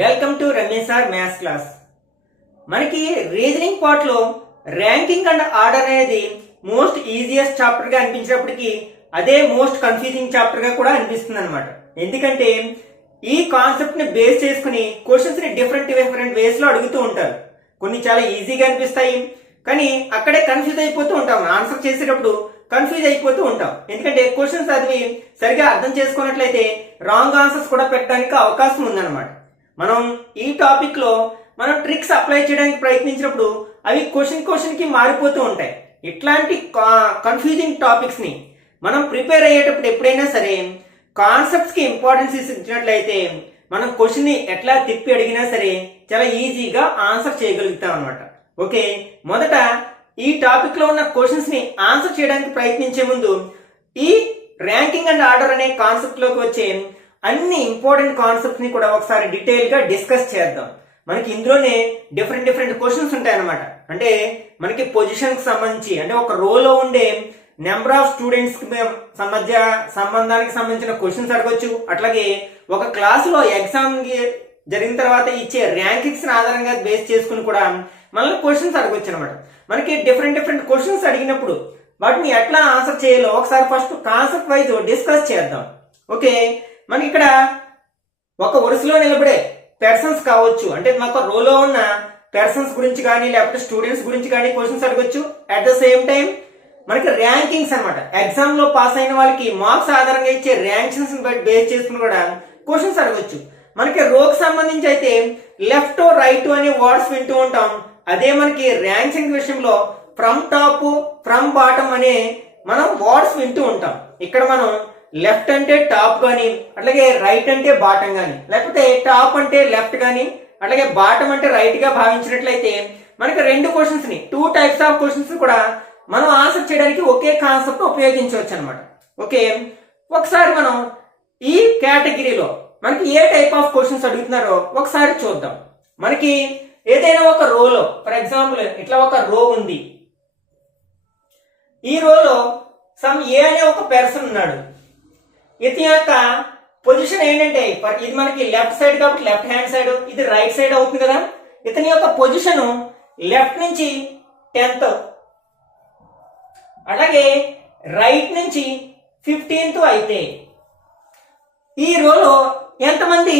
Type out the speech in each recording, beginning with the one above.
Welcome to Ramesh sir maths class. మనకి reasoning part లో ranking and order అనేది most easiest chapter గా అనిపించినప్పటికీ అదే మోస్ట్ కన్ఫ్యూజింగ్ చాప్టర్ గా కూడా అనిపిస్తుంది అనమాట. ఎందుకంటే ఈ కాన్సెప్ట్ ని బేస్ చేసుకుని క్వశ్చన్స్ ని డిఫరెంట్ వేస్ లో అడుగుతూ ఉంటారు. కొన్ని చాలా ఈజీగా అనిపిస్తాయి, కానీ అక్కడే కన్ఫ్యూజ్ అయిపోతూ ఉంటాం. ఆన్సర్ చేసేటప్పుడు కన్ఫ్యూజ్ అయిపోతూ ఉంటాం. ఎందుకంటే క్వశ్చన్స్ చదివి సరిగా అర్థం చేసుకున్నట్లయితే రాంగ్ ఆన్సర్స్ కూడా పెట్టడానికి అవకాశం ఉందన్నమాట. మనం ఈ టాపిక్ లో మనం ట్రిక్స్ అప్లై చేయడానికి ప్రయత్నించినప్పుడు అవి క్వశ్చన్ కి మారిపోతూ ఉంటాయి. ఇట్లాంటి కన్ఫ్యూజింగ్ టాపిక్స్ ని మనం ప్రిపేర్ అయ్యేటప్పుడు ఎప్పుడైనా సరే కాన్సెప్ట్స్ కి ఇంపార్టెన్స్ ఇచ్చినట్లయితే మనం క్వశ్చన్ ని ఎట్లా తిప్పి అడిగినా సరే చాలా ఈజీగా ఆన్సర్ చేయగలుగుతాం అనమాట. ఓకే, మొదట ఈ టాపిక్ లో ఉన్న క్వశ్చన్స్ ని ఆన్సర్ చేయడానికి ప్రయత్నించే ముందు ఈ ర్యాంకింగ్ అండ్ ఆర్డర్ అనే కాన్సెప్ట్ లోకి వచ్చే అన్ని ఇంపార్టెంట్ కాన్సెప్ట్స్ ని కూడా ఒకసారి డీటెయిల్ గా డిస్కస్ చేద్దాం. మనకి ఇందులోనే డిఫరెంట్ క్వశ్చన్స్ ఉంటాయి అనమాట. అంటే మనకి పొజిషన్ కి సంబంధించి, అంటే ఒక రోలో ఉండే నెంబర్ ఆఫ్ స్టూడెంట్స్ మధ్య సంబంధానికి సంబంధించిన క్వశ్చన్స్ అడగొచ్చు. అట్లాగే ఒక క్లాస్ లో ఎగ్జామ్ జరిగిన తర్వాత ఇచ్చే ర్యాంకింగ్స్ ఆధారంగా బేస్ చేసుకుని కూడా మనల్ని క్వశ్చన్స్ అడగొచ్చు అనమాట. మనకి డిఫరెంట్ క్వశ్చన్స్ అడిగినప్పుడు వాటిని ఎట్లా ఆన్సర్ చేయాలో ఒకసారి ఫస్ట్ కాన్సెప్ట్ వైజ్ డిస్కస్ చేద్దాం. ఓకే, మనకి ఇక్కడ ఒక వరుసలో నిలబడే పర్సన్స్ కావచ్చు, అంటే మాకు రోలో ఉన్న పర్సన్స్ గురించి కానీ లేకపోతే స్టూడెంట్స్ గురించి కానీ క్వశ్చన్స్ అడగొచ్చు. అట్ ద సేమ్ టైం మనకి ర్యాంకింగ్స్ అనమాట, ఎగ్జామ్ లో పాస్ అయిన వాళ్ళకి మార్క్స్ ఆధారంగా ఇచ్చే ర్యాంకింగ్స్ బేస్ చేసుకుని కూడా క్వశ్చన్స్ అడగొచ్చు. మనకి రోకి సంబంధించి అయితే లెఫ్ట్ రైట్ అనే వర్డ్స్ వింటూ ఉంటాం. అదే మనకి ర్యాంకింగ్ విషయంలో ఫ్రమ్ టాప్ ఫ్రమ్ బాటమ్ అనే మనం వర్డ్స్ వింటూ ఉంటాం. ఇక్కడ మనం లెఫ్ట్ అంటే టాప్ గానీ, అట్లాగే రైట్ అంటే బాటమ్ గానీ, లేకపోతే టాప్ అంటే లెఫ్ట్ గానీ, అట్లాగే బాటమ్ అంటే రైట్ గా భావించినట్లయితే మనకి రెండు క్వశ్చన్స్ ని, టూ టైప్స్ ఆఫ్ క్వశ్చన్స్ కూడా మనం ఆన్సర్ చేయడానికి ఒకే కాన్సెప్ట్ ఉపయోగించవచ్చు అనమాట. ఓకే, ఒకసారి మనం ఈ కేటగిరీలో మనకి ఏ టైప్ ఆఫ్ క్వశ్చన్స్ అడుగుతున్నారో ఒకసారి చూద్దాం. మనకి ఏదైనా ఒక రోలో, ఫర్ ఎగ్జాంపుల్ ఇట్లా ఒక రో ఉంది. ఈ రోలో సమ్ ఏ అనే ఒక పర్సన్ ఉన్నాడు. ఇతని యొక్క పొజిషన్ ఏంటంటే, ఇది మనకి లెఫ్ట్ సైడ్ కాబట్టి లెఫ్ట్ హ్యాండ్ సైడ్, ఇది రైట్ సైడ్ అవుతుంది కదా. ఇతని యొక్క పొజిషన్ లెఫ్ట్ నుంచి 10th, అలాగే రైట్ నుంచి 15th అయితే ఈ రోలో ఎంతమంది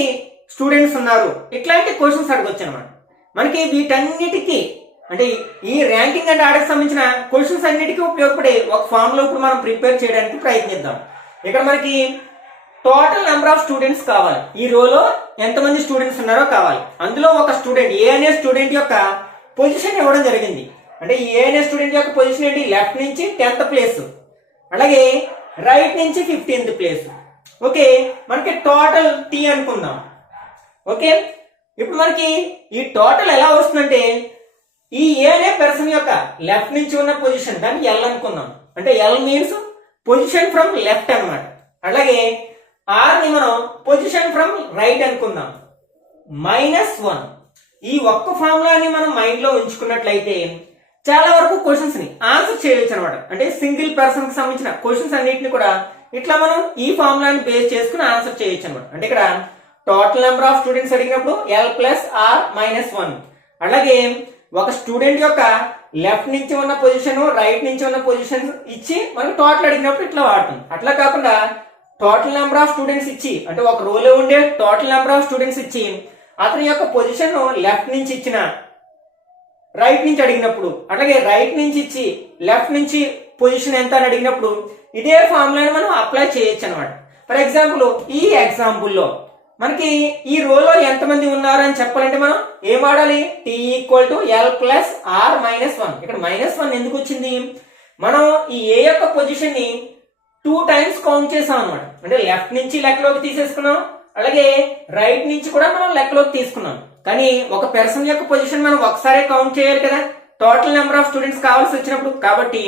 స్టూడెంట్స్ ఉన్నారు, ఇట్లాంటి క్వశ్చన్స్ అడగొచ్చు అనమాట. మనకి వీటన్నిటికీ, అంటే ఈ ర్యాంకింగ్ అండ్ ఆర్డర్కి సంబంధించిన క్వశ్చన్స్ అన్నిటికీ ఉపయోగపడే ఒక ఫామ్ లో ఇప్పుడు మనం ప్రిపేర్ చేయడానికి ప్రయత్నిద్దాం. ఇక్కడ మనకి టోటల్ నెంబర్ ఆఫ్ స్టూడెంట్స్ కావాలి, ఈ రోలో ఎంతమంది స్టూడెంట్స్ ఉన్నారో కావాలి. అందులో ఒక స్టూడెంట్, ఏ అనే స్టూడెంట్ యొక్క పొజిషన్ ఇవ్వడం జరిగింది. అంటే ఏ అనే స్టూడెంట్ యొక్క పొజిషన్ ఏంటి, లెఫ్ట్ నుంచి 10th ప్లేస్, అలాగే రైట్ నుంచి 15th ప్లేస్. ఓకే, మనకి టోటల్ టీ అనుకుందాం. ఓకే, ఇప్పుడు మనకి ఈ టోటల్ ఎలా వస్తుందంటే, ఈ ఏ అనే పర్సన్ యొక్క లెఫ్ట్ నుంచి ఉన్న పొజిషన్ దాన్ని ఎల్ అనుకుందాం. అంటే L means position from left అనమాట. అలాగే ఆర్ ని మనం పొజిషన్ ఫ్రమ్ రైట్ అనుకుందాం. -1. ఈ ఒక్క ఫార్ములాని మనం మైండ్ లో ఉంచుకున్నట్లయితే చాలా వరకు క్వశ్చన్స్ ని ఆన్సర్ చేయవచ్చు అనమాట. అంటే సింగిల్ పర్సన్ కి సంబంధించిన క్వశ్చన్స్ అన్నిటిని కూడా ఇట్లా మనం ఈ ఫార్ములాని బేస్ చేసుకుని ఆన్సర్ చేయొచ్చు అనమాట. అంటే ఇక్కడ టోటల్ నెంబర్ ఆఫ్ స్టూడెంట్స్ అడిగినప్పుడు L+R-1. అలాగే ఒక స్టూడెంట్ యొక్క లెఫ్ట్ నుంచి ఉన్న పొజిషన్ రైట్ నుంచి ఉన్న పొజిషన్ ఇచ్చి మనకి టోటల్ అడిగినప్పుడు ఇట్లా వాడుతుంది. అట్లా కాకుండా టోటల్ నెంబర్ ఆఫ్ స్టూడెంట్స్ ఇచ్చి, అంటే ఒక రోలో ఉండే టోటల్ నెంబర్ ఆఫ్ స్టూడెంట్స్ ఇచ్చి అతని యొక్క పొజిషన్ లెఫ్ట్ నుంచి ఇచ్చిన రైట్ నుంచి అడిగినప్పుడు, అట్లాగే రైట్ నుంచి ఇచ్చి లెఫ్ట్ నుంచి పొజిషన్ ఎంత అని అడిగినప్పుడు ఇదే ఫార్ములాని మనం అప్లై చేయొచ్చు అనమాట. ఫర్ ఎగ్జాంపుల్ ఈ ఎగ్జాంపుల్లో మనకి ఈ రోలో ఎంతమంది ఉన్నారు అని చెప్పాలంటే మనం ఏం వాడాలి, T = L+R-1. ఇక్కడ -1 ఎందుకు వచ్చింది, మనం ఈ ఏ యొక్క పొజిషన్ ని 2 times కౌంట్ చేసాం అనమాట. అంటే లెఫ్ట్ నుంచి లెక్కలోకి తీసేసుకున్నాం, అలాగే రైట్ నుంచి కూడా మనం లెక్కలోకి తీసుకున్నాం. కానీ ఒక పర్సన్ యొక్క పొజిషన్ మనం ఒకసారి కౌంట్ చేయాలి కదా, టోటల్ నెంబర్ ఆఫ్ స్టూడెంట్స్ కావాల్సి వచ్చినప్పుడు. కాబట్టి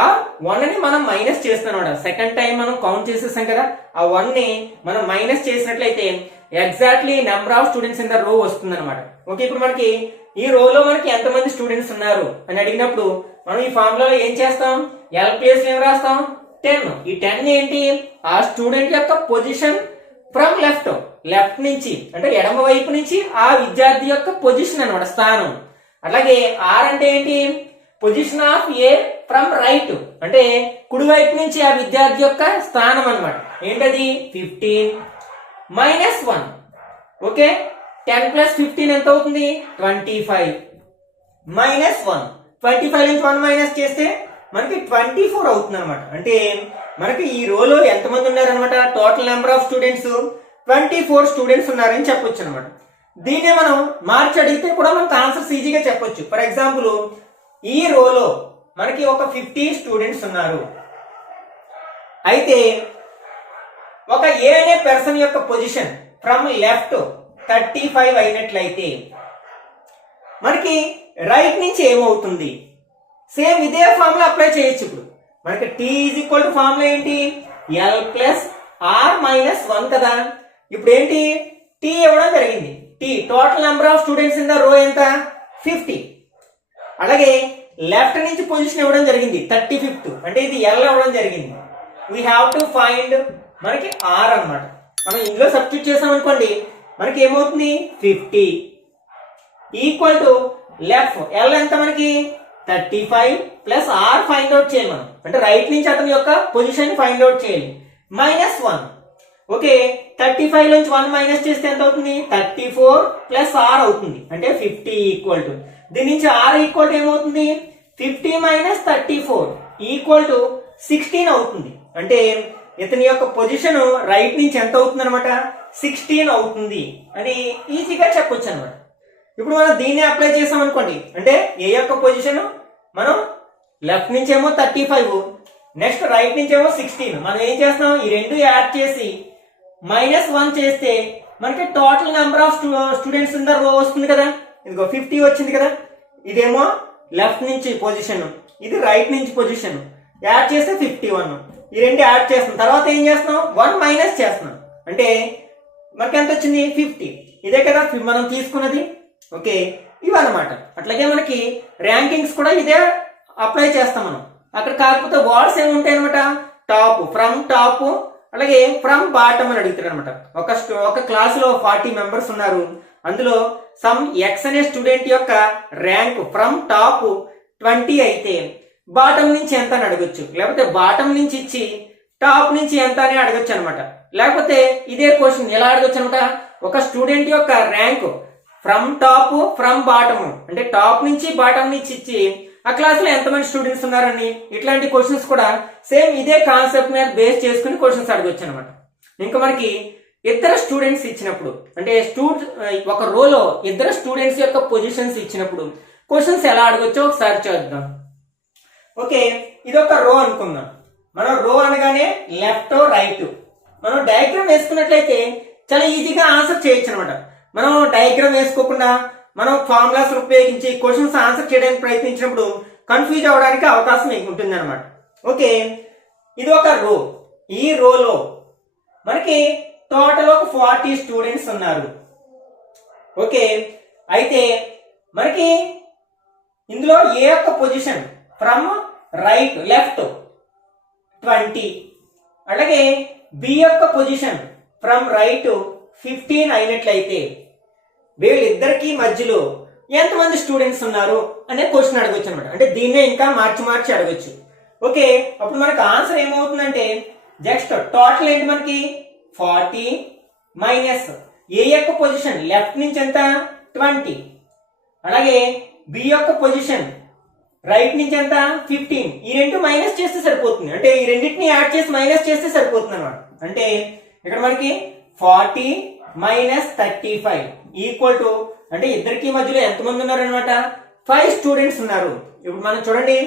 ఆ 1 ని మనం మైనస్ చేస్తున్నాం. సెకండ్ టైం మనం కౌంట్ చేసేసాం కదా, ఆ 1 ని మనం మైనస్ చేసినట్లయితే exactly number of students in the రో వస్తుంది అనమాట. ఓకే, ఇప్పుడు మనకి ఈ రోలో మనకి ఎంతమంది స్టూడెంట్స్ ఉన్నారు అని అడిగినప్పుడు మనం ఈ ఫార్ములాలో ఏం చేస్తాం, L ప్లేస్ ఏం రాస్తాం, 10. ఈ 10 ఏంటి, ఆ స్టూడెంట్ యొక్క పొజిషన్ ఫ్రమ్ లెఫ్ట్, లెఫ్ట్ నుంచి అంటే ఎడమ వైపు నుంచి ఆ విద్యార్థి యొక్క పొజిషన్ అన్నమాట, స్థానం. అలాగే ఆర్ అంటే ఏంటి, position of A from right అంటే కుడి వైపు నుంచి ఆ విద్యార్థి యొక్క స్థానం అన్నమాట. ఏంటది 15 మైనస్ 1. ఓకే, 10 ప్లస్ 15 ఎంత అవుతుంది 25 మైనస్ 1. 25 నుంచి 1 మైనస్ చేస్తే మనకి 24 అవుతుంది అనమాట. అంటే మనకి ఈ రోలో ఎంతమంది ఉన్నారనమాట, total number of students 24 students ఉన్నారని చెప్పొచ్చు అనమాట. దీన్ని మనం మార్చి అడిగితే కూడా మనకు ఆన్సర్స్ ఈజీగా చెప్పొచ్చు. ఫర్ ఎగ్జాంపుల్ ఈ రోలో మనకి ఒక 50 స్టూడెంట్స్ ఉన్నారు. అయితే ఒక ఏ అనే పర్సన్ యొక్క పొజిషన్ ఫ్రమ్ లెఫ్ట్ 35 అయినట్లయితే మనకి రైట్ నుంచి ఏమవుతుంది, సేమ్ ఇదే ఫార్ములా అప్లై చేయొచ్చు. ఇప్పుడు మనకి T is equal to formula ఏంటి, ఎల్ ప్లస్ ఆర్ మైనస్ 1 కదా. ఇప్పుడు ఏంటి, టీ ఇవ్వడం జరిగింది, T total number of students in the row ఎంత 50. అలాగే లెఫ్ట్ నుంచి పొజిషన్ ఇవ్వడం జరిగింది 35th, అంటే ఇది ఎల్ ఇవ్వడం జరిగింది. వీ హ్యావ్ టు ఫైండ్ మనకి ఆర్ అన్నమాట. మనం ఇందులో సబ్స్టిట్యూట్ చేసాం అనుకోండి, మనకి ఏమవుతుంది 50 ఈక్వల్ టు లెఫ్ట్ ఎల్ ఎంత మనకి 35 ప్లస్ ఆర్ ఫైండ్ అవుట్ చేయాలి మనం, అంటే రైట్ నుంచి అతని యొక్క పొజిషన్ ఫైండ్ అవుట్ చేయాలి, మైనస్ 1. ఓకే, 35 నుంచి 1 మైనస్ చేస్తే ఎంత అవుతుంది 34 ప్లస్ ఆర్ అవుతుంది, అంటే 50 ఈక్వల్ టు దీని నుంచి ఆర్ ఈక్వల్ టు ఏమవుతుంది 50 మైనస్ 34 ఈక్వల్ టు 16 అవుతుంది. అంటే ఇతని యొక్క పొజిషన్ రైట్ నుంచి ఎంత అవుతుంది అనమాట 16 అవుతుంది అని ఈజీగా చెప్పొచ్చు అనమాట. ఇప్పుడు మనం దీన్ని అప్లై చేసాం అనుకోండి, అంటే ఏ యొక్క పొజిషన్ మనం లెఫ్ట్ నుంచి ఏమో 35, నెక్స్ట్ రైట్ నుంచి ఏమో 16. మనం ఏం చేస్తున్నాం, ఈ రెండు యాడ్ చేసి మైనస్ 1 చేస్తే మనకి total number of students in the రో వస్తుంది కదా. ఇదిగో 50 వచ్చింది కదా. ఇదేమో లెఫ్ట్ నుంచి పొజిషన్, ఇది రైట్ నుంచి పొజిషన్, యాడ్ చేస్తే 51. ఈ రెండు యాడ్ చేస్తున్నాం, తర్వాత ఏం చేస్తున్నాం 1 మైనస్ చేస్తున్నాం, అంటే మనకి ఎంత వచ్చింది 50. ఇదే కదా మనం తీసుకున్నది. ఓకే, ఇవన్నమాట. అట్లాగే మనకి ర్యాంకింగ్స్ కూడా ఇదే అప్లై చేస్తాం మనం. అక్కడ కాకపోతే వర్డ్స్ ఏముంటాయి అనమాట, టాప్, ఫ్రమ్ టాప్, అలాగే ఫ్రమ్ బాటమ్ అని అడుగుతారు అనమాట. ఒక క్లాస్ లో 40 మెంబర్స్ ఉన్నారు, అందులో సమ్ ఎక్స్ అనే స్టూడెంట్ యొక్క ర్యాంక్ ఫ్రమ్ టాప్ 20 అయితే బాటమ్ నుంచి ఎంత అని అడగొచ్చు, లేకపోతే బాటమ్ నుంచి ఇచ్చి టాప్ నుంచి ఎంత అని అడగొచ్చు అనమాట. లేకపోతే ఇదే క్వశ్చన్ ఎలా అడగొచ్చు అనమాట, ఒక స్టూడెంట్ యొక్క rank from top from bottom, అంటే టాప్ నుంచి బాటమ్ నుంచి ఇచ్చి ఆ క్లాస్ లో ఎంతమంది స్టూడెంట్స్ ఉన్నారని, ఇట్లాంటి క్వశ్చన్స్ కూడా సేమ్ ఇదే కాన్సెప్ట్ మీద బేస్ చేసుకుని క్వశ్చన్స్ అడగొచ్చు అనమాట. ఇంకా మనకి ఇద్దరు స్టూడెంట్స్ ఇచ్చినప్పుడు, అంటే ఒక రోలో ఇద్దరు స్టూడెంట్స్ యొక్క పొజిషన్స్ ఇచ్చినప్పుడు క్వశ్చన్స్ ఎలా అడగొచ్చో ఒకసారి చూద్దాం. ఓకే, ఇది ఒక రో అనుకుందాం. మనం రో అనగానే లెఫ్ట్ రైట్, మనం డయాగ్రామ్ వేసుకున్నట్లయితే చాలా ఈజీగా ఆన్సర్ చేయొచ్చు అనమాట. మనం డయాగ్రామ్ వేసుకోకుండా మనం ఫార్ములాస్ ఉపయోగించి క్వశ్చన్స్ ఆన్సర్ చేయడానికి ప్రయత్నించినప్పుడు కన్ఫ్యూజ్ అవడానికి అవకాశం ఉంటుంది అనమాట. ఓకే, ఇది ఒక రో. ఈ రోలో మనకి టోటల్ ఒక 40 స్టూడెంట్స్ ఉన్నారు. ఓకే, అయితే మనకి ఇందులో ఏ యొక్క పొజిషన్ ఫ్రమ్ రైట్ లెఫ్ట్ 20, అలాగే బి యొక్క పొజిషన్ ఫ్రమ్ రైట్ 15 అయినట్లయితే వీళ్ళిద్దరికి మధ్యలో ఎంతమంది స్టూడెంట్స్ ఉన్నారు అనే క్వశ్చన్ అడగొచ్చు అనమాట. అంటే దీన్నే ఇంకా మార్చి అడగొచ్చు. ఓకే, అప్పుడు మనకు ఆన్సర్ ఏమవుతుందంటే జస్ట్ టోటల్ ఏంటి మనకి 40 మైనస్ ఏ యొక్క పొజిషన్ లెఫ్ట్ నుంచి ఎంత 20, అలాగే బి యొక్క పొజిషన్ రైట్ నుంచి ఎంత 15. ఈ రెండు మైనస్ చేస్తే సరిపోతుంది, అంటే ఈ రెండింటిని యాడ్ చేసి మైనస్ చేస్తే సరిపోతుంది అనమాట. అంటే ఇక్కడ మనకి 40 మైనస్ 35 ఈక్వల్ టు, అంటే ఇద్దరికి మధ్యలో ఎంతమంది ఉన్నారు అనమాట 5 స్టూడెంట్స్ ఉన్నారు. ఇప్పుడు మనం చూడండి,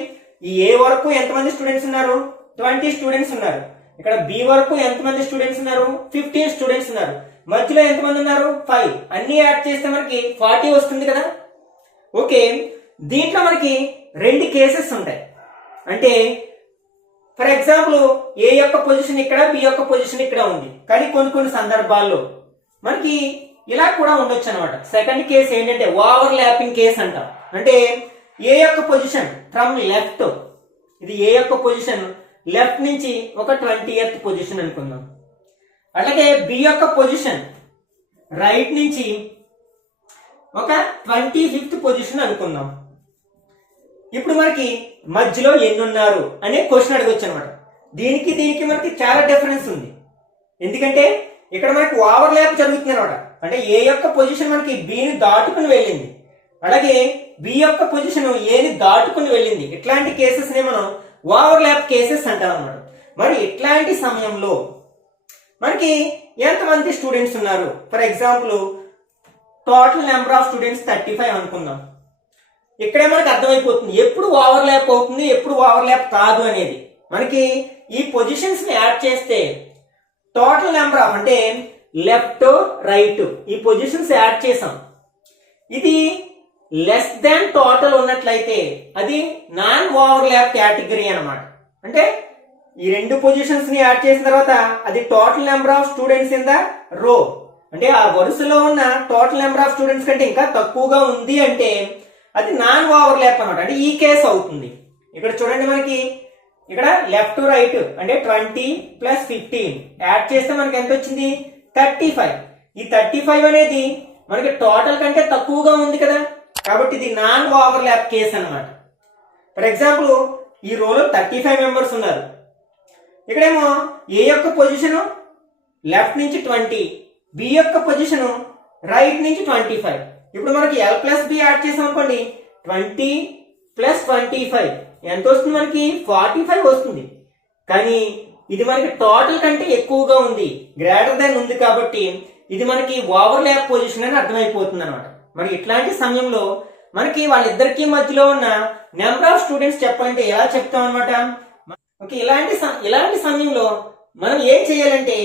ఈ ఏ వరకు ఎంతమంది స్టూడెంట్స్ ఉన్నారు 20 స్టూడెంట్స్ ఉన్నారు. ఇక్కడ బి వరకు ఎంతమంది స్టూడెంట్స్ ఉన్నారు 15 స్టూడెంట్స్ ఉన్నారు. మధ్యలో ఎంతమంది ఉన్నారు 5. అన్ని యాడ్ చేస్తే మనకి 40 వస్తుంది కదా. ఓకే, దీంట్లో మనకి 2 కేసెస్ ఉంటాయి. అంటే ఫర్ ఎగ్జాంపుల్ ఏ యొక్క పొజిషన్ ఇక్కడ, బి యొక్క పొజిషన్ ఇక్కడ ఉంది, కానీ కొన్ని సందర్భాల్లో మనకి ఇలా కూడా ఉండొచ్చు అనమాట. సెకండ్ కేసు ఏంటంటే ఓవర్ ల్యాపింగ్ కేసు అంటాం. అంటే ఏ యొక్క పొజిషన్ ఫ్రమ్ లెఫ్ట్, ఇది ఏ యొక్క పొజిషన్ లెఫ్ట్ నుంచి ఒక 20th పొజిషన్ అనుకుందాం. అలాగే బి యొక్క పొజిషన్ రైట్ నుంచి ఒక 25th పొజిషన్ అనుకుందాం. ఇప్పుడు మనకి మధ్యలో ఎన్ని ఉన్నారు అనే క్వశ్చన్ అడగొచ్చు అనమాట. దీనికి మనకి చాలా డిఫరెన్స్ ఉంది. ఎందుకంటే ఇక్కడ మనకి ఓవర్ ల్యాప్ జరుగుతుంది అనమాట. అంటే ఏ యొక్క పొజిషన్ మనకి బిని దాటుకుని వెళ్ళింది, అలాగే బి యొక్క పొజిషన్ ఏని దాటుకుని వెళ్ళింది. ఇట్లాంటి కేసెస్ నే మనం ఓవర్ ల్యాప్ కేసెస్ అంటాం అనమాట. మరి ఇట్లాంటి సమయంలో మనకి ఎంతమంది స్టూడెంట్స్ ఉన్నారు? For example total number of students 35 అనుకుందాం. ఇక్కడే మనకు అర్థమైపోతుంది ఎప్పుడు ఓవర్ ల్యాప్ అవుతుంది, ఎప్పుడు ఓవర్ ల్యాప్ కాదు అనేది. మనకి ఈ పొజిషన్స్ ని యాడ్ చేస్తే టోటల్ నెంబర్ ఆఫ్ అంటే లెఫ్ట్ రైట్ ఈ పొజిషన్స్ యాడ్ చేసాం. ఇది లెస్ దాన్ టోటల్ ఉన్నట్లయితే అది నాన్ ఓవర్ ల్యాప్ కేటగిరీ అన్నమాట. అంటే ఈ రెండు పొజిషన్స్ ని యాడ్ చేసిన తర్వాత అది total number of students in the row, అంటే ఆ వరుసలో ఉన్న టోటల్ నెంబర్ ఆఫ్ స్టూడెంట్స్ కంటే ఇంకా తక్కువగా ఉంది అంటే అది నాన్ ఓవర్ ల్యాప్ అన్నమాట. అంటే ఈ కేసు అవుతుంది. ఇక్కడ చూడండి మనకి ఇక్కడ లెఫ్ట్ రైట్ అంటే 20 + 15 యాడ్ చేస్తే మనకి ఎంత వచ్చింది? 35. ఈ 35 అనేది మనకి టోటల్ కంటే తక్కువగా ఉంది కదా, కాబట్టి ఇది నాన్ ఓవర్ ల్యాప్ కేసు అన్నమాట. ఫర్ ఎగ్జాంపుల్ ఈ రోలో 35 మెంబర్స్ ఉన్నారు. ఇక్కడేమో ఏ యొక్క పొజిషన్ లెఫ్ట్ నుంచి 20, బి యొక్క పొజిషన్ రైట్ నుంచి 25. ఇప్పుడు మనకి L + B యాడ్ చేసాం అనుకోండి, 20 + 25 ఎంత వస్తుంది? మనకి 45 వస్తుంది. కానీ ఇది మనకి టోటల్ కంటే ఎక్కువగా ఉంది, గ్రేటర్ దాన్ ఉంది, కాబట్టి ఇది మనకి ఓవర్ ల్యాప్ పొజిషన్ అని అర్థమైపోతుంది అనమాట. మరి ఇట్లాంటి సమయంలో మనకి వాళ్ళిద్దరికి మధ్యలో ఉన్న నెంబర్ ఆఫ్ స్టూడెంట్స్ చెప్పాలంటే ఎలా చెప్తాం అనమాట. ఓకే, ఇలాంటి సమయంలో మనం ఏం చేయాలంటే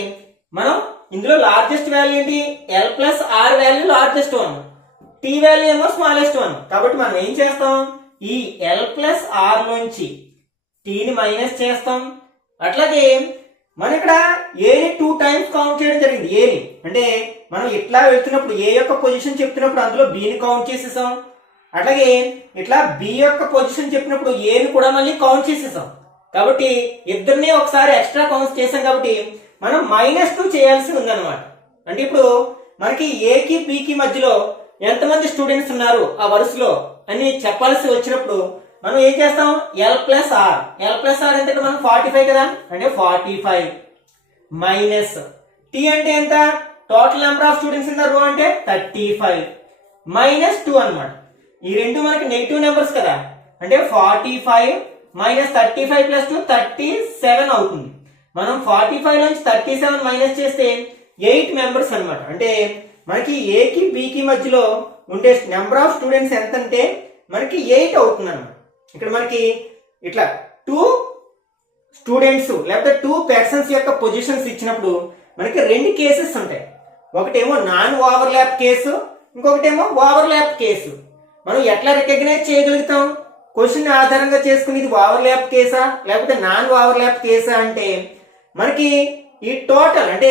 మనం ఇందులో లార్జెస్ట్ వాల్యూ ఏంటి? L + R value largest one, T value ఏమో స్మాలెస్ట్ వన్. కాబట్టి మనం ఏం చేస్తాం? ఈ L + R నుంచి Tని మైనస్ చేస్తాం. అట్లాగే మనం ఇక్కడ ఏని 2 టైమ్స్ కౌంట్ చేయడం జరిగింది. ఏని అంటే మనం ఇట్లా వెళ్తున్నప్పుడు ఏ యొక్క పొజిషన్ చెప్తున్నప్పుడు అందులో బిని కౌంట్ చేసేసాం. అట్లాగే ఇట్లా బి యొక్క పొజిషన్ చెప్పినప్పుడు ఏని కూడా మళ్ళీ కౌంట్ చేసేసాం. కాబట్టి ఇద్దరిని ఒకసారి ఎక్స్ట్రా కౌంట్ చేసాం కాబట్టి మనం -2 చేయాల్సి ఉందన్నమాట. అంటే ఇప్పుడు మనకి ఏకి బికి మధ్యలో ఎంతమంది స్టూడెంట్స్ ఉన్నారు ఆ వరుసలో అని చెప్పాల్సి వచ్చినప్పుడు మనం ఏం చేస్తాం? L + R. L + R ఎంత? మనం 45 కదా, అంటే 45 మైనస్ T అంటే ఎంత? Total number of students in the row అంటే 35 -2 అన్నమాట. ఈ రెండు మనకి నెగిటివ్ నెంబర్స్ కదా, అంటే 45 - 35 + 2 37 అవుతుంది. మనం 45 నుంచి 37 మైనస్ చేస్తే 8 మెంబర్స్ అన్నమాట. అంటే మనకి ఏకి బికి మధ్యలో ఉండే నెంబర్ ఆఫ్ స్టూడెంట్స్ ఎంత అంటే మనకి 8 అవుతుంది అన్నమాట. ఇక్కడ మనకి ఇట్లా 2 స్టూడెంట్స్ లేకపోతే 2 పర్సన్స్ యొక్క పొజిషన్స్ ఇచ్చినప్పుడు మనకి రెండు కేసెస్ ఉంటాయి. ఒకటేమో నాన్ ఓవర్ ల్యాప్ కేసు, ఇంకొకటేమో ఓవర్ ల్యాప్ కేసు. మనం ఎట్లా రికగ్నైజ్ చేయగలుగుతాం? క్వశ్చన్ ఆధారంగా చేసుకుని ఇది ఓవర్ ల్యాప్ కేసా లేకపోతే నాన్ ఓవర్ ల్యాప్ కేసా అంటే మనకి ఈ టోటల్ అంటే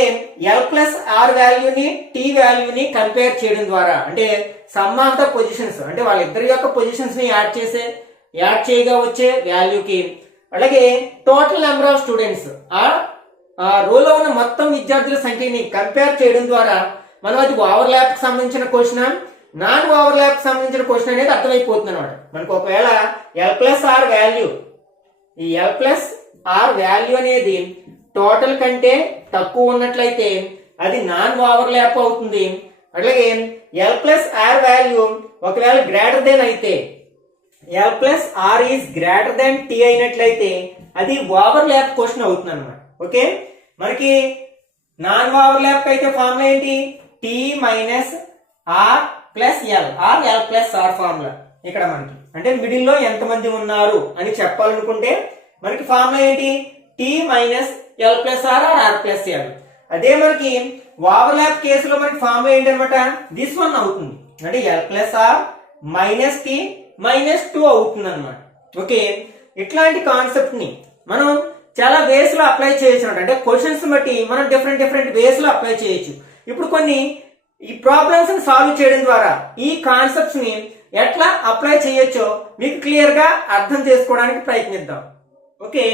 L + R వాల్యూని T వాల్యూని కంపేర్ చేయడం ద్వారా, అంటే సమ్ ఆఫ్ ద పొజిషన్స్ అంటే వాళ్ళిద్దరి యొక్క పొజిషన్స్ ని యాడ్ చేయగా వచ్చే వాల్యూకి, అలాగే టోటల్ నెంబర్ ఆఫ్ స్టూడెంట్స్ ఆ రోలో ఉన్న మొత్తం విద్యార్థుల సంఖ్యని కంపేర్ చేయడం ద్వారా మనం అది ఓవర్ ల్యాప్ కి సంబంధించిన క్వశ్చన్, నాన్ ఓవర్ ల్యాప్ కి సంబంధించిన క్వశ్చన్ అనేది అర్థమైపోతుంది అనమాట. మనకు ఒకవేళ L + R వాల్యూ, ఈ L + R వాల్యూ అనేది టోటల్ కంటే తక్కువ ఉన్నట్లయితే అది నాన్ ఓవర్ ల్యాప్ అవుతుంది. అట్లాగే L + R వాల్యూ ఒకవేళ గ్రేటర్ దెన్ అయితే, L + R is greater than T అయినట్లయితే అది ఓవర్ ల్యాప్ క్వశ్చన్ అవుతుంది అనమాట. ఓకే, మనకి నాన్ ఓవర్ ల్యాప్ అయితే ఫార్ములా ఏంటి? T - R + L or L + R formula. ఇక్కడ మనకి అంటే మిడిల్ లో ఎంతమంది ఉన్నారు అని చెప్పాలనుకుంటే మనకి ఫార్ములా ఏంటి? T - L + R or R + L. అదే మనకి ఓవర్ ల్యాప్ కేసులో మనకి ఫార్ములా ఏంటనమాట? దిస్ వన్ అవుతుంది. అంటే L + R - T -2 అవుతుంది అనమాట. ఓకే, ఇట్లాంటి కాన్సెప్ట్ ని మనం చాలా వేస్ లో అప్లై చేయొచ్చు అనమాట. అంటే క్వశ్చన్స్ బట్టి మనం డిఫరెంట్ వేస్ లో అప్లై చేయొచ్చు. ఇప్పుడు కొన్ని ఈ ప్రాబ్లమ్స్ ని సాల్వ్ చేయడం ద్వారా ఈ కాన్సెప్ట్స్ ని ఎట్లా అప్లై చేయొచ్చో మీకు క్లియర్ గా అర్థం చేసుకోవడానికి ప్రయత్నిద్దాం. ఓకే,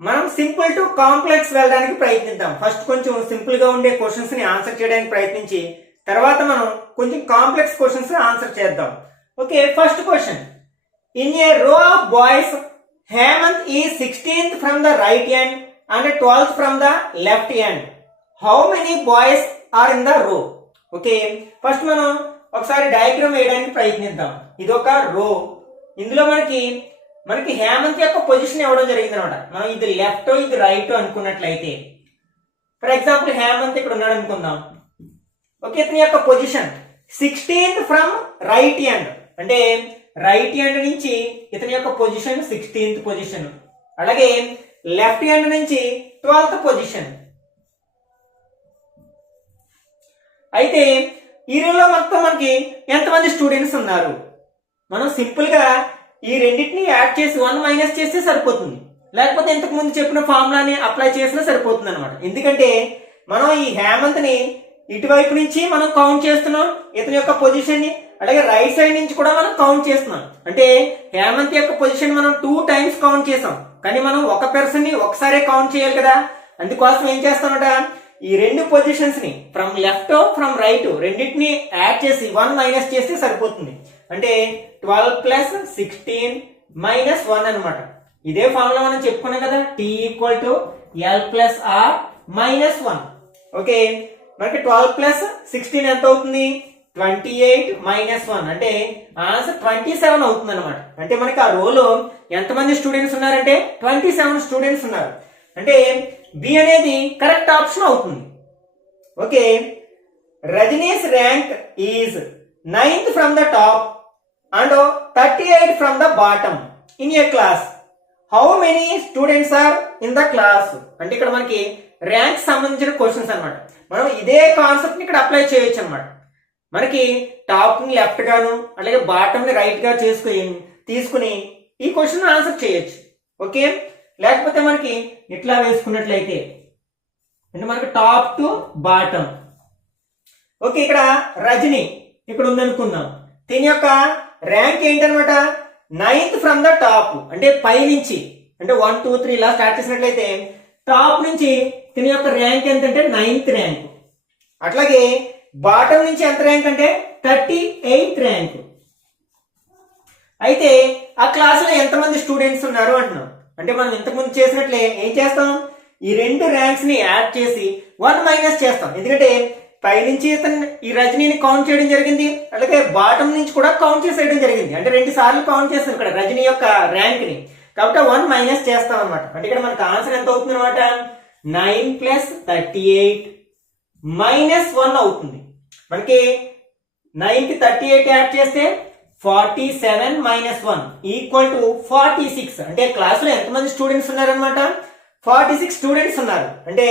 మనం సింపుల్ టు కాంప్లెక్స్ వెళ్ళడానికి ప్రయత్నిద్దాం. ఫస్ట్ కొంచెం సింపుల్ గా ఉండే క్వశ్చన్స్ ని ఆన్సర్ చేయడానికి ప్రయత్నించి తర్వాత మనం కొంచెం కాంప్లెక్స్ క్వశ్చన్స్ ఆన్సర్ చేద్దాం. Okay, first question. In a row of boys Hemant is 16th from the right hand and 12th from the left hand. How many boys are in the row? Okay, first మనం ఒకసారి diagram వేయడానికి ప్రయత్నిద్దాం. ఇది ఒక రో. ఇందులో మనకి హేమంత్ యొక్క పొజిషన్ ఇవ్వడం జరిగింది అనమాట. మనం ఇది లెఫ్ట్ ఇది రైట్ అనుకున్నట్లయితే, ఫర్ ఎగ్జాంపుల్ హేమంత్ ఇక్కడ ఉన్నాడు అనుకుందాం. ఓకే, ఇతని యొక్క position 16th from right hand, అంటే రైట్ హ్యాండ్ నుంచి ఇతని యొక్క పొజిషన్ 16th పొజిషన్. అలాగే లెఫ్ట్ హ్యాండ్ నుంచి 12th పొజిషన్. అయితే ఈ రోలో మొత్తం మనకి ఎంతమంది స్టూడెంట్స్ ఉన్నారు? మనం సింపుల్ గా ఈ రెండింటిని యాడ్ చేసి 1 మైనస్ చేస్తే సరిపోతుంది. లేకపోతే ఇంతకు ముందు చెప్పిన ఫార్ములాని అప్లై చేసినా సరిపోతుంది అనమాట. ఎందుకంటే మనం ఈ హేమంత్ ని ఇటువైపు నుంచి మనం కౌంట్ చేస్తున్నాం ఇతని యొక్క పొజిషన్ ని, అలాగే రైట్ సైడ్ నుంచి కూడా మనం కౌంట్ చేస్తున్నాం. అంటే హేమంత్ యొక్క పొజిషన్ మనం 2 టైమ్స్ కౌంట్ చేసాం, కానీ మనం ఒక పర్సన్ ని ఒకసారి కౌంట్ చేయాలి కదా. అందుకోసం ఏం చేస్తామట, ఈ రెండు పొజిషన్స్ ని ఫ్రమ్ లెఫ్ట్ ఫ్రమ్ రైట్ రెండింటిని యాడ్ చేసి 1 మైనస్ చేస్తే సరిపోతుంది. అంటే 12 ప్లస్ 16 మైనస్ 1 అనమాట. ఇదే ఫార్ములా మనం చెప్పుకున్నాం కదా, T equal to L plus R minus 1. Okay, మనకి 12 ప్లస్ 16 ఎంత అవుతుంది? 28 మైనస్ 1, అంటే ఆన్సర్ 27 అవుతుంది అనమాట. అంటే మనకి ఆ రోలో ఎంతమంది స్టూడెంట్స్ ఉన్నారంటే 27 స్టూడెంట్స్ ఉన్నారు. అంటే బి అనేది కరెక్ట్ ఆప్షన్ అవుతుంది. Okay, Rajnish rank is 9th from the top and 38 from the bottom in a class. How many students are in the class? అంటే ఇక్కడ మనకి ర్యాంక్ సంబంధించిన క్వశ్చన్స్ అనమాట. మనం ఇదే కాన్సెప్ట్ ని ఇక్కడ అప్లై చేయొచ్చు అనమాట. మనకి టాప్ ని లెఫ్ట్ గాను అలాగే బాటమ్ ని రైట్ గా తీసుకుని ఈ క్వశ్చన్ ఆన్సర్ చేయొచ్చు. ఓకే, లేకపోతే మనకి ఇట్లా వేసుకున్నట్లయితే అంటే మనకి టాప్ టు బాటమ్. ఓకే, ఇక్కడ రజని ఇక్కడ ఉందనుకుందాం. దీని యొక్క ర్యాంక్ ఏంటనమాట 9th ఫ్రమ్ ద టాప్, అంటే పై నుంచి, అంటే 1 2 3 ఇలా స్టార్ట్ చేసినట్లయితే టాప్ నుంచి దీని యొక్క ర్యాంక్ ఎంతంటే 9th ర్యాంక్. అట్లాగే బాటమ్ నుంచి ఎంత ర్యాంక్ అంటే 38th ర్యాంక్. అయితే ఆ క్లాస్ లో ఎంతమంది స్టూడెంట్స్ ఉన్నారు అంటున్నాం. అంటే మనం ఇంతకుముందు చేసినట్లే ఏం చేస్తాం, ఈ రెండు ర్యాంక్స్ ని యాడ్ చేసి 1 మైనస్ చేస్తాం. ఎందుకంటే పైనుంచి ఈ రజనీని కౌంట్ చేయడం జరిగింది, అలాగే బాటమ్ నుంచి కూడా కౌంట్ చేసేయడం జరిగింది. అంటే 2 సార్లు కౌంట్ చేస్తాం ఇక్కడ రజనీ యొక్క ర్యాంక్ ని, కాబట్టి 1 మైనస్ చేస్తాం అనమాట. అంటే ఇక్కడ మనకు ఆన్సర్ ఎంత అవుతుంది అనమాట, 9 ప్లస్ 38 మైనస్ 1 అవుతుంది. మనకి 9 కి 38 యాడ్ చేస్తే 47 మైనస్ 1 ఈక్వల్ టు 46. అంటే క్లాస్ లో ఎంతమంది స్టూడెంట్స్ ఉన్నారనమాట, 46 స్టూడెంట్స్ ఉన్నారు. అంటే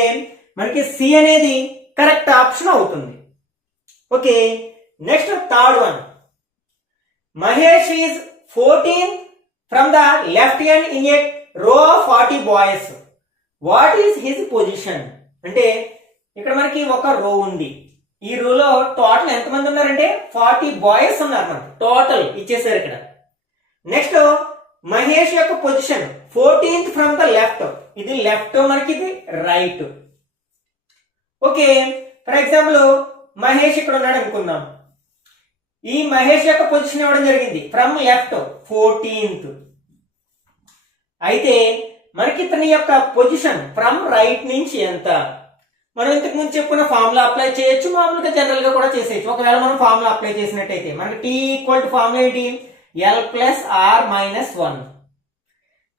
మనకి సి అనేది కరెక్ట్ ఆప్షన్ అవుతుంది. Okay, next third one. Mahesh is 14 from the left hand in a row of 40 boys. What is his position? అంటే ఇక్కడ మనకి ఒక రో ఉంది. ఈ రోలో టోటల్ ఎంతమంది ఉన్నారంటే 40 బాయ్స్ ఉన్నారు. మనకి టోటల్ ఇచ్చేసారు ఇక్కడ. నెక్స్ట్ మహేష్ యొక్క position 14th from the left, ఇది లెఫ్ట్, మనకి ఇది right. Okay, for example Mahesh ఇక్కడ ఉన్నాడు అనుకుందాం. ఈ మహేష్ యొక్క పొజిషన్ ఇవ్వడం జరిగింది ఫ్రమ్ లెఫ్ట్ 14th. అయితే మనకి ఇతని యొక్క పొజిషన్ ఫ్రమ్ రైట్ నుంచి ఎంత? మనం ఇంతకు ముందు చెప్పుకున్న ఫార్ములా అప్లై చేయొచ్చు, మామూలుగా జనరల్ గా కూడా చేసేయచ్చు. ఒకవేళ మనం ఫార్ములా అప్లై చేసినట్టయితే మనకి టీ ఈక్వల్ టు ఫార్ములా ఏంటి, L plus R minus 1.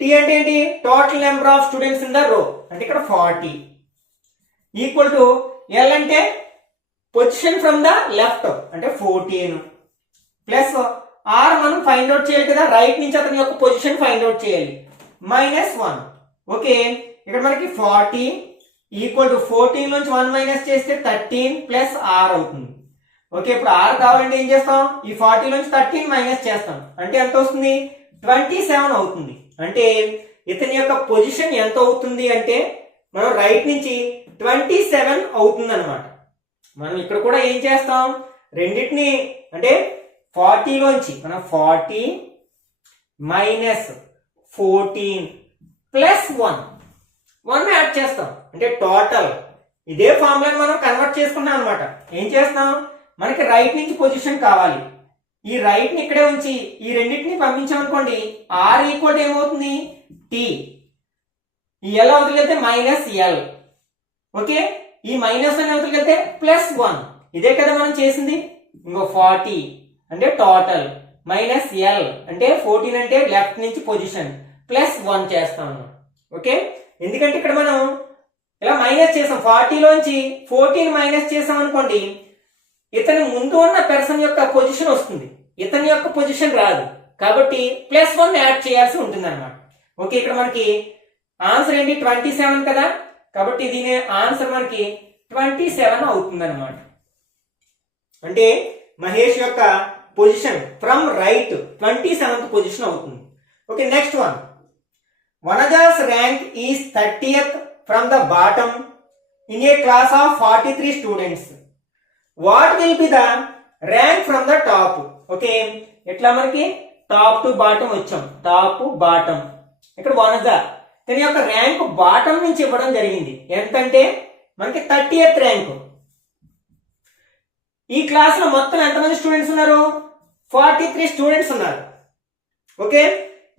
T అంటే ఏంటి, total number of students in the row, అంటే ఇక్కడ 40 ఈక్వల్ టు ఎల్ అంటే పొజిషన్ ఫ్రమ్ ద లెఫ్ట్ అంటే 14 ప్లస్ ఆర్ మనం ఫైండ్ అవుట్ చేయాలి కదా, రైట్ నుంచి అతని యొక్క పొజిషన్ ఫైండ్ అవుట్ చేయాలి, మైనస్ 1. ఓకే, ఇక్కడ మనకి 40 ఈక్వల్ టు 14 నుంచి 1 మైనస్ చేస్తే 13 ప్లస్ ఆర్ అవుతుంది. ఓకే, ఇప్పుడు ఆర్ కావాలంటే ఏం చేస్తాం, ఈ 40 నుంచి 13 మైనస్ చేస్తాం, అంటే ఎంత వస్తుంది 27 అవుతుంది. అంటే ఇతని యొక్క పొజిషన్ ఎంత అవుతుంది అంటే మనం రైట్ నుంచి 27 అవుతుంది అనమాట. మనం ఇక్కడ కూడా ఏం చేస్తాం, రెండింటిని అంటే 40 లోంచి మనం 40 మైనస్ 14 ప్లస్ 1 1 యాడ్ చేస్తాం. అంటే టోటల్ ఇదే ఫార్ములాని మనం కన్వర్ట్ చేసుకున్నాం అనమాట. ఏం చేస్తాం, మనకి రైట్ నుంచి పొజిషన్ కావాలి. ఈ రైట్ ని ఇక్కడే ఉంచి ఈ రెండింటిని పంపించామనుకోండి, ఆర్ ఈక్వల్ ఏమవుతుంది, టీ. ఈ ఎల్ అవతలకి వెళ్తే మైనస్ ఎల్. ఓకే, ఈ మైనస్ అని అవతలకి వెళ్తే +1. ఇదే కదా మనం చేసింది. ఇంకో 40 అంటే టోటల్, మైనస్ ఎల్ అంటే 14 అంటే లెఫ్ట్ నుంచి పొజిషన్, +1 చేస్తాం. ఓకే, ఎందుకంటే ఇక్కడ మనం ఇలా మైనస్ చేసాం, 40 లోంచి 14 మైనస్ చేసాం అనుకోండి, ఇతని ముందు ఉన్న పర్సన్ యొక్క పొజిషన్ వస్తుంది, ఇతని యొక్క పొజిషన్ రాదు. కాబట్టి +1 యాడ్ చేయాల్సి ఉంటుంది అనమాట. ఓకే, ఇక్కడ మనకి ఆన్సర్ ఏంటి, 27 కదా. కాబట్టి దీని ఆన్సర్ మనకి 27 అవుతుంది అనమాట. అంటే మహేష్ యొక్క position from right 27th position అవుతుంది. Okay, next one. Vanaja's rank is 30th from the bottom in a class of 43 students. What will be the rank from the top? Okay, ఎట్లా మనకి టాప్ టు బాటం వచ్చాం, top bottom. ఇక్కడ వనజ తన యొక్క rank bottom నుంచి ఇవ్వడం జరిగింది. ఎంతంటే మనకి 30th ర్యాంకు. ఈ క్లాస్ లో మొత్తం ఎంతమంది స్టూడెంట్స్ ఉన్నారు, 43 స్టూడెంట్స్ ఉన్నారు. ఓకే,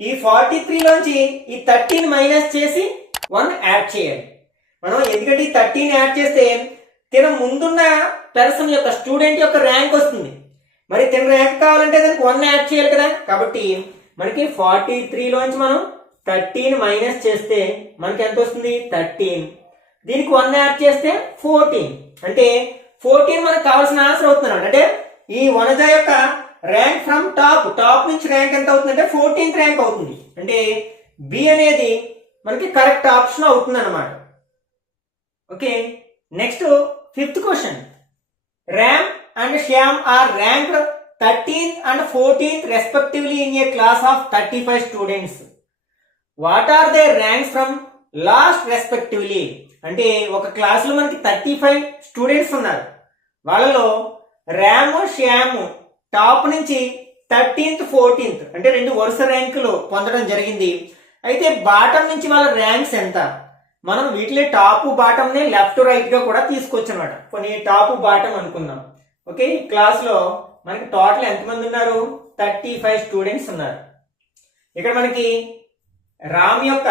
ఈ 43 లోంచి ఈ 13 మైనస్ చేసి 1 యాడ్ చేయాలి మనం. ఎందుకంటే ఈ 13 యాడ్ చేస్తే తిన ముందున్న పర్సన్ యొక్క స్టూడెంట్ యొక్క ర్యాంక్ వస్తుంది. మరి తిన ర్యాంక్ కావాలంటే దానికి 1 యాడ్ చేయాలి కదా. కాబట్టి మనకి 43 లోంచి మనం 13 మైనస్ చేస్తే మనకి ఎంత వస్తుంది, 13. దీనికి 1 యాడ్ చేస్తే 14. అంటే 14 మనకు కావాల్సిన ఆన్సర్ అవుతుంది. అంటే ఈ వనజ యొక్క ర్యాంక్ ఫ్రమ్ టాప్, టాప్ నుంచి ర్యాంక్ ఎంత అవుతుంది అంటే 14th ర్యాంక్ అవుతుంది. అంటే బి అనేది మనకి కరెక్ట్ ఆప్షన్ అవుతుంది అనమాట. Okay, next 5th question. Ram and Shyam are ranked 13th and 14th respectively in a class of 35 students. What are they ranks from last respectively? అంటే ఒక క్లాస్ లో మనకి 35 స్టూడెంట్స్ ఉన్నారు. వాళ్ళలో ర్యామ్ శ్యామ్ టాప్ నుంచి 13th 14th అంటే 2 వరుస ర్యాంకులు పొందడం జరిగింది. అయితే బాటం నుంచి వాళ్ళ ర్యాంక్స్ ఎంత? మనం వీటిలో టాప్ బాటం ని లెఫ్ట్ రైట్ గా కూడా తీసుకోవచ్చు అనమాట. కొన్ని టాప్ బాటం అనుకుందాం. ఓకే, ఈ క్లాస్ లో మనకి టోటల్ ఎంతమంది ఉన్నారు, 35 స్టూడెంట్స్ ఉన్నారు. ఇక్కడ మనకి రామ్ యొక్క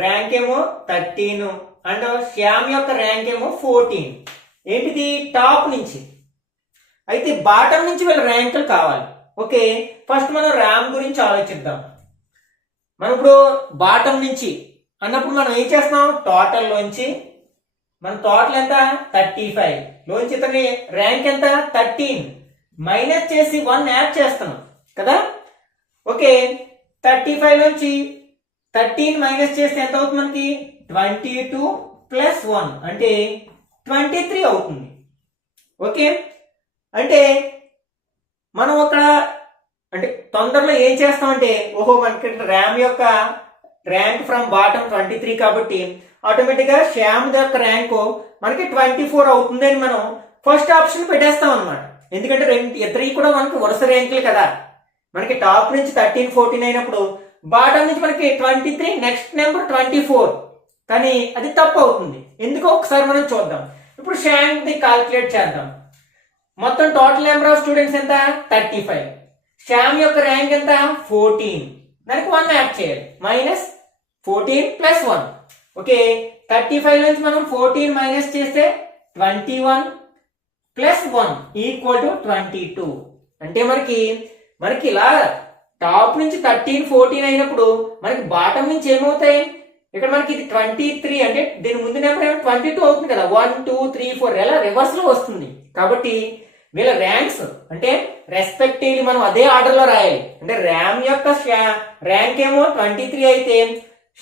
ర్యాంక్ ఏమో 13 అండ్ శ్యామ్ యొక్క ర్యాంక్ ఏమో 14. ఏంటిది, టాప్ నుంచి. అయితే బాటం నుంచి వీళ్ళ ర్యాంకులు కావాలి. ఓకే, ఫస్ట్ మనం రామ్ గురించి ఆలోచిద్దాం. మనం ఇప్పుడు బాటం నుంచి అన్నప్పుడు మనం ఏం చేస్తాం, టోటల్ లోంచి మన టోటల్ ఎంత 35 లోంచి ఇతని ర్యాంక్ ఎంత 13 మైనస్ చేసి 1 యాడ్ చేస్తున్నాం కదా. ఓకే, 35 నుంచి 13 మైనస్ చేస్తే ఎంత అవుతుంది మనకి, 22 + 1 అంటే 23 అవుతుంది. ఓకే, అంటే మనం ఒక అంటే తొందరలో ఏం చేస్తామంటే, ఓహో మనకి ర్యామ్ యొక్క ర్యాంక్ ఫ్రమ్ బాటం 23 కాబట్టి ఆటోమేటిక్ గా శ్యామ్ యొక్క ర్యాంక్ మనకి 24 అవుతుంది అని మనం ఫస్ట్ ఆప్షన్ పెట్టేస్తాం అనమాట. ఎందుకంటే ఇద్దరికి కూడా మనకి వరుస ర్యాంకులు కదా. మనకి టాప్ నుంచి 13 14 అయినప్పుడు బాటం నుంచి మనకి 23 నెక్స్ట్ నెంబర్ 24. కానీ అది తప్పు అవుతుంది. ఎందుకో ఒకసారి మనం చూద్దాం. ఇప్పుడు శ్యామ్ ది కాల్కులేట్ చేద్దాం. మొత్తం టోటల్ నెంబర్ ఆఫ్ స్టూడెంట్స్ ఎంత 35. శ్యామ్ యొక్క ర్యాంక్ ఎంత 14. దానికి 1 యాడ్ చేయాలి, -14 + 1. ఓకే, 35 నుంచి మనం 14 మైనస్ చేస్తే 21 + 1 = 22. అంటే మనకి ఇలా టాప్ నుంచి 13 14 అయినప్పుడు మనకి బాటం నుంచి ఏమవుతాయి, ఇక్కడ మనకి ఇది 23 అంటే దీని ముందు నెంబర్ ఏమో 22 అవుతుంది కదా. 1 2 3 4 ఎలా రివర్స్ లో వస్తుంది. కాబట్టి వీళ్ళ ర్యాంక్స్ అంటే రెస్పెక్టివ్లీ మనం అదే ఆర్డర్ లో రాయాలి. అంటే ర్యామ్ యొక్క ర్యాంక్ ఏమో 23 అయితే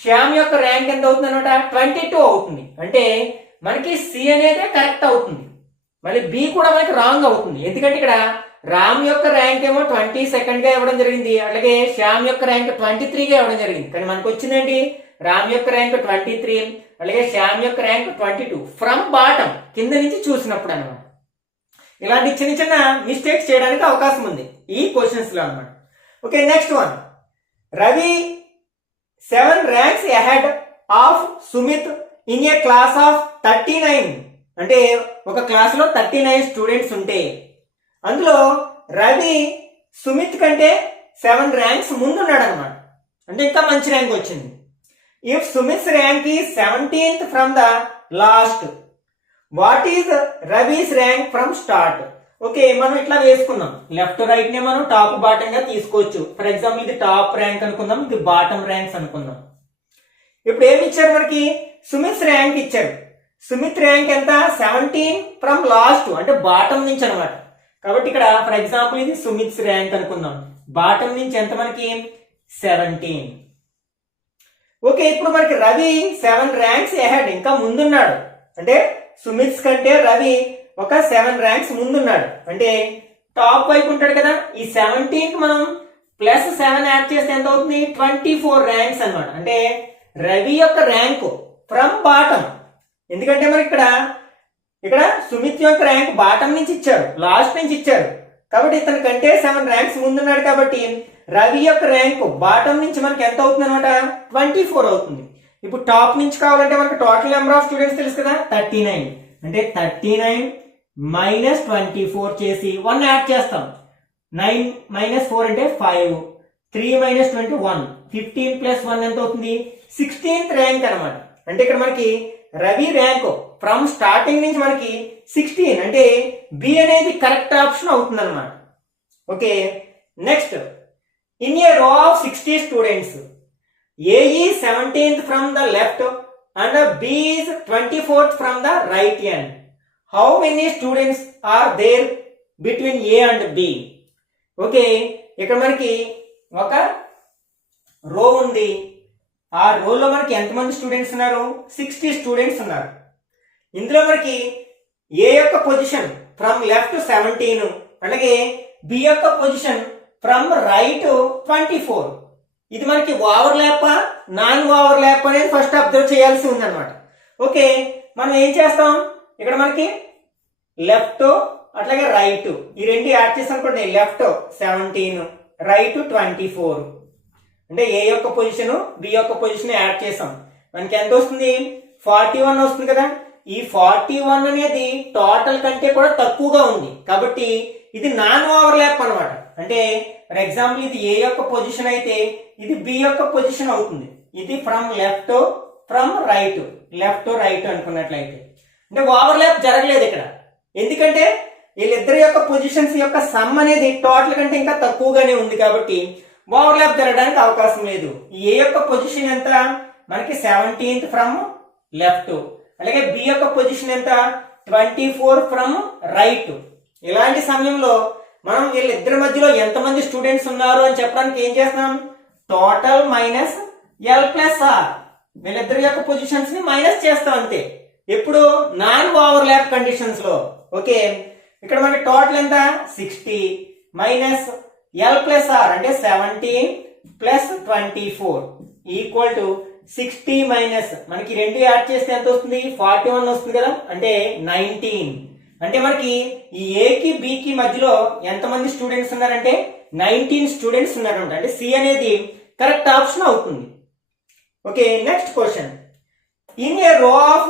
శ్యామ్ యొక్క ర్యాంక్ ఎంత అవుతుంది అనమాట 22 అవుతుంది. అంటే మనకి సి అనేది కరెక్ట్ అవుతుంది, మళ్ళీ బి కూడా మనకి రాంగ్ అవుతుంది. ఎందుకంటే ఇక్కడ రామ్ యొక్క ర్యాంక్ ఏమో 22nd గా ఇవ్వడం జరిగింది, అలాగే శ్యామ్ యొక్క ర్యాంక్ 23 గా ఇవ్వడం జరిగింది. కానీ మనకు వచ్చిందండి రామ్ యొక్క ర్యాంక్ 23 అలాగే శ్యామ్ యొక్క ర్యాంక్ 22 ఫ్రమ్ బాటం, కింద నుంచి చూసినప్పుడు అనమాట. ఇలాంటి చిన్న చిన్న మిస్టేక్స్ చేయడానికి అవకాశం ఉంది ఈ క్వశ్చన్స్ లో అనమాట. Okay, next one. Ravi 7 ranks ahead of Sumit in a class of 39, అంటే ఒక క్లాస్ లో 39 స్టూడెంట్స్ ఉంటే అందులో రవి సుమిత్ కంటే 7 ర్యాంక్స్ ముందున్నాడు అనమాట. అంటే ఇంకా మంచి ర్యాంక్ వచ్చింది. ఇఫ్ సుమిత్స్ ర్యాంక్ ఈ 17th from the last, what is Ravi's rank from start? Okay, మనం ఇట్లా వేసుకుందాం. లెఫ్ట్ రైట్ నే మనం టాప్ బాటమ్ గా తీసుకోవచ్చు. ఫర్ ఎగ్జాంపుల్ ఇది టాప్ ర్యాంక్ అనుకుందాం, ఇది బాటమ్ ర్యాంక్స్ అనుకుందాం. ఇప్పుడు ఏమి ఇచ్చారు మనకి? సుమిత్ ర్యాంక్ ఇచ్చారు. సుమిత్ ర్యాంక్ ఎంత? 17 ఫ్రమ్ లాస్ట్, అంటే బాటమ్ నుంచి అనమాట. కాబట్టి ఇక్కడ ఫర్ ఎగ్జాంపుల్ ఇది సుమిత్స్ ర్యాంక్ అనుకుందాం. బాటమ్ నుంచి ఎంత మనకి? 17. ఓకే, ఇప్పుడు మనకి రవి 7 ర్యాంక్స్ ఎహెడ్, ఇంకా ముందున్నాడు. అంటే సుమిత్స్ కంటే రవి ఒక 7 ర్యాంక్స్ ముందున్నాడు. అంటే టాప్ వైపు ఉంటాడు కదా. ఈ 17 కి మనం ప్లస్ 7 యాడ్ చేస్తే ఎంత అవుతుంది? 24 ర్యాంక్స్ అనమాట. అంటే రవి యొక్క ర్యాంకు ఫ్రమ్ బాటమ్, ఎందుకంటే మరి ఇక్కడ సుమిత్ యొక్క ర్యాంక్ బాటమ్ నుంచి ఇచ్చారు, లాస్ట్ నుంచి ఇచ్చారు. కాబట్టి ఇతని కంటే 7 ర్యాంక్స్ ముందున్నాడు. కాబట్టి రవి యొక్క ర్యాంక్ బాటమ్ నుంచి మనకి ఎంత అవుతుంది అనమాట? 24 అవుతుంది. ఇప్పుడు టాప్ నుంచి కావాలంటే మనకి టోటల్ నెంబర్ ఆఫ్ స్టూడెంట్స్ తెలుసు కదా, 39. అంటే 39 మైనస్ 24 చేసి 1 యాడ్ చేస్తాం. 9 మైనస్ 4 అంటే 5, 3 మైనస్ 21, 15 ప్లస్ 1 ఎంత అవుతుంది? 16th ర్యాంక్ అనమాట. అంటే ఇక్కడ మనకి రవి ర్యాంక్ ఫ్రమ్ స్టార్టింగ్ నుంచి మనకి 16, అంటే బి అనేది కరెక్ట్ ఆప్షన్ అవుతుంది అనమాట. Okay, next in a row of 60 students, A is 17th from the left and B is 24th from the right hand. How many students are there between A and B? Okay, ఇక్కడ మనకి ఒక రో ఉంది. ఆ రోలో మనకి ఎంతమంది students ఉన్నారు? 60 స్టూడెంట్స్ ఉన్నారు. ఇందులో మనకి ఏ యొక్క పొజిషన్ ఫ్రమ్ లెఫ్ట్ 17, అలాగే బి యొక్క పొజిషన్ ఫ్రమ్ రైట్ 24. ఇది మనకి over lap non over lap అనేది ఫస్ట్ అబ్జర్వ్ చేయాల్సి ఉంది అనమాట. ఓకే, మనం ఏం చేస్తాం? ఇక్కడ మనకి లెఫ్ట్ అట్లాగే రైట్ ఈ రెండు యాడ్ చేసాం అనుకోండి. Left 17, right 24. అంటే ఏ యొక్క పొజిషన్ బి యొక్క పొజిషన్ యాడ్ చేసాం. మనకి ఎంత వస్తుంది? 41 వస్తుంది కదా. ఈ 41 అనేది టోటల్ కంటే కూడా తక్కువగా ఉంది. కాబట్టి ఇది నాన్ ఓవర్ ల్యాప్ అనమాట. అంటే ఫర్ ఎగ్జాంపుల్ ఇది ఏ యొక్క పొజిషన్ అయితే ఇది బి యొక్క పొజిషన్ అవుతుంది. ఇది from left from right, left right అనుకున్నట్లయితే అంటే ఓవర్ ల్యాప్ జరగలేదు ఇక్కడ. ఎందుకంటే వీళ్ళిద్దరి యొక్క పొజిషన్స్ యొక్క సమ్ అనేది టోటల్ కంటే ఇంకా తక్కువగానే ఉంది. కాబట్టి ఓవర్ ల్యాప్ జరగడానికి అవకాశం లేదు. ఏ యొక్క పొజిషన్ ఎంత? మనకి 17th ఫ్రమ్ లెఫ్ట్, అలాగే బి యొక్క పొజిషన్ ఎంత? 24 ఫ్రమ్ రైట్. ఇలాంటి సమయంలో మనం వీళ్ళిద్దరి మధ్యలో ఎంతమంది స్టూడెంట్స్ ఉన్నారు అని చెప్పడానికి ఏం చేస్తున్నాం? Total minus L plus R. వీళ్ళిద్దరి యొక్క పొజిషన్స్ ని మైనస్ చేస్తాం అంతే. ఎప్పుడు? నాన్ ఓవర్ ల్యాప్ కండిషన్స్ లో. ఓకే, ఇక్కడ మనకి టోటల్ ఎంత? 60 మైనస్ ఎల్ ప్లస్ ఆర్ అంటే 17 ప్లస్ 24 ఈక్వల్ టు 60 మైనస్ మనకి రెండు యాడ్ చేస్తే ఎంత వస్తుంది? 41 వస్తుంది కదా. అంటే 19. అంటే మనకి ఈ ఏ కి బి కి మధ్యలో ఎంతమంది స్టూడెంట్స్ ఉన్నారంటే 19 స్టూడెంట్స్ ఉన్నారంట. అంటే సి అనేది కరెక్ట్ ఆప్షన్ అవుతుంది. Okay, next question. In a row of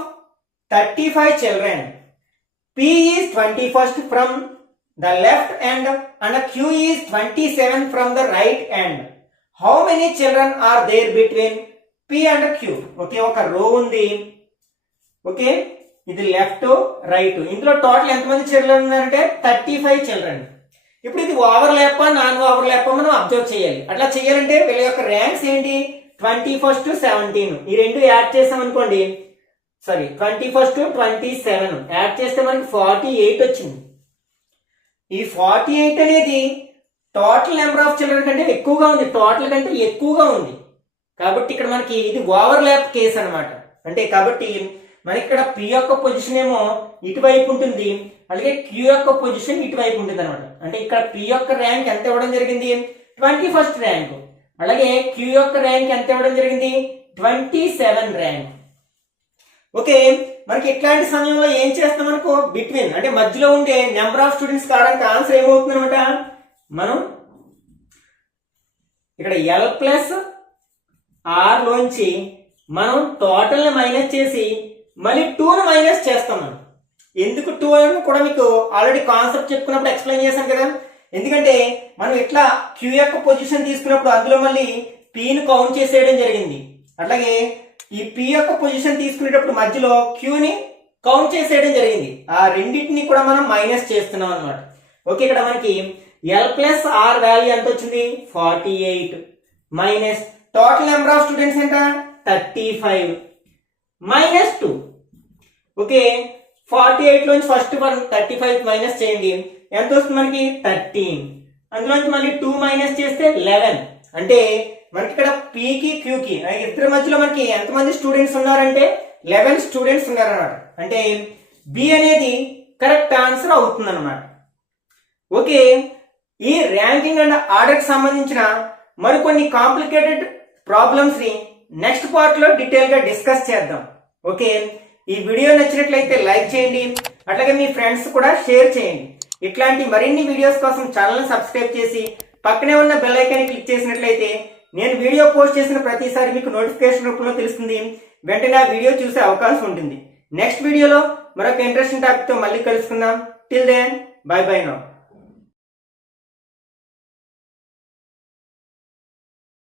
35 children, P is 21st from the left end and Q is 27 from the right end. How many children are there between P and Q? Okay, ఒక రో ఉంది. Okay, ఇది left right. ఇందులో total ఎంతమంది children ఉన్నారంటే 35 children. ఇప్పుడు ఇది over lap non over lap మనం అబ్జర్వ్ చేయాలి. అట్లా చేయాలంటే వీళ్ళ యొక్క ర్యాంక్స్ ఏంటి? 21st 17 ఈ రెండు యాడ్ చేసాం అనుకోండి. సారీ 21st 27 యాడ్ చేస్తే మనకి 48 వచ్చింది. ఈ 48 అనేది టోటల్ నెంబర్ ఆఫ్ చిల్డ్రన్ కంటే ఎక్కువగా ఉంది, టోటల్ కంటే ఎక్కువగా ఉంది. కాబట్టి ఇక్కడ మనకి ఇది ఓవర్ ల్యాప్ కేసు అనమాట. అంటే కాబట్టి మనకి ఇక్కడ P యొక్క పొజిషన్ ఏమో ఇటువైపు ఉంటుంది, అలాగే Q యొక్క పొజిషన్ ఇటువైపు ఉంటుంది అనమాట. అంటే ఇక్కడ P యొక్క ర్యాంక్ ఎంత ఇవ్వడం జరిగింది? 21st rank. అలాగే Q యొక్క ర్యాంక్ ఎంత ఇవ్వడం జరిగింది? 27 ర్యాంక్. ఓకే, మనకి ఇట్లాంటి సమయంలో ఏం చేస్తాం? మనకు బిట్వీన్ అంటే మధ్యలో ఉండే నెంబర్ ఆఫ్ స్టూడెంట్స్ కావడానికి ఆన్సర్ ఏమవుతుంది అనమాట? మనం ఇక్కడ ఎల్ ప్లస్ ఆర్ లోంచి మనం టోటల్ ని మైనస్ చేసి మళ్ళీ 2ని మైనస్ చేస్తాం మనం. ఎందుకు 2 అని కూడా మీకు ఆల్రెడీ కాన్సెప్ట్ చెప్పుకున్నప్పుడు ఎక్స్ప్లెయిన్ చేశాను కదా. ఎందుకంటే మనం ఇట్లా క్యూ యొక్క పొజిషన్ తీసుకున్నప్పుడు అందులో మళ్ళీ పీని కౌంట్ చేసేయడం జరిగింది. అట్లాగే ఈ పి యొక్క పొజిషన్ తీసుకునేటప్పుడు మధ్యలో క్యూని కౌంట్ చేసేయడం జరిగింది. ఆ రెండింటిని కూడా మనం మైనస్ చేస్తున్నాం అనమాట. ఓకే, ఇక్కడ మనకి ఎల్ ప్లస్ ఆర్ వాల్యూ ఎంత వచ్చింది 48 minus total number of students ఎంత 35 మైనస్ 2. ఓకే, 48 లోంచి ఫస్ట్ 35 మైనస్ చేయండి, ఎంత వస్తుంది మనకి 13. అందులోంచి మళ్ళీ 2 మైనస్ చేస్తే 11. అంటే మనకి ఇక్కడ పీకి క్యూకి ఇద్దరి మధ్యలో మనకి ఎంతమంది స్టూడెంట్స్ ఉన్నారంటే 11 స్టూడెంట్స్ ఉన్నారన్నమాట. అంటే బి అనేది కరెక్ట్ ఆన్సర్ అవుతుంది అనమాట. ఓకే, ఈ ర్యాంకింగ్ అండ్ ఆర్డర్ కి సంబంధించిన మరికొన్ని కాంప్లికేటెడ్ ప్రాబ్లమ్స్ ని నెక్స్ట్ పార్ట్ లో డీటెయిల్ గా డిస్కస్ చేద్దాం. ఓకే, ఈ వీడియో నచ్చినట్లయితే లైక్ చేయండి, అట్లాగే మీ ఫ్రెండ్స్ కూడా షేర్ చేయండి. ఇట్లాంటి మరిన్ని వీడియోస్ కోసం ఛానల్ సబ్స్క్రైబ్ చేసి పక్కనే ఉన్న బెల్ ఐకాన్ క్లిక్ చేసినట్లయితే నేను వీడియో పోస్ట్ చేసిన ప్రతిసారి మీకు నోటిఫికేషన్ రూపంలో తెలుస్తుంది. వెంటనే ఆ వీడియో చూసే అవకాశం ఉంటుంది. నెక్స్ట్ వీడియోలో మరొక ఇంట్రెస్టింగ్ టాపిక్ తో మళ్ళీ కలుసుకుందాం. Till then bye bye now.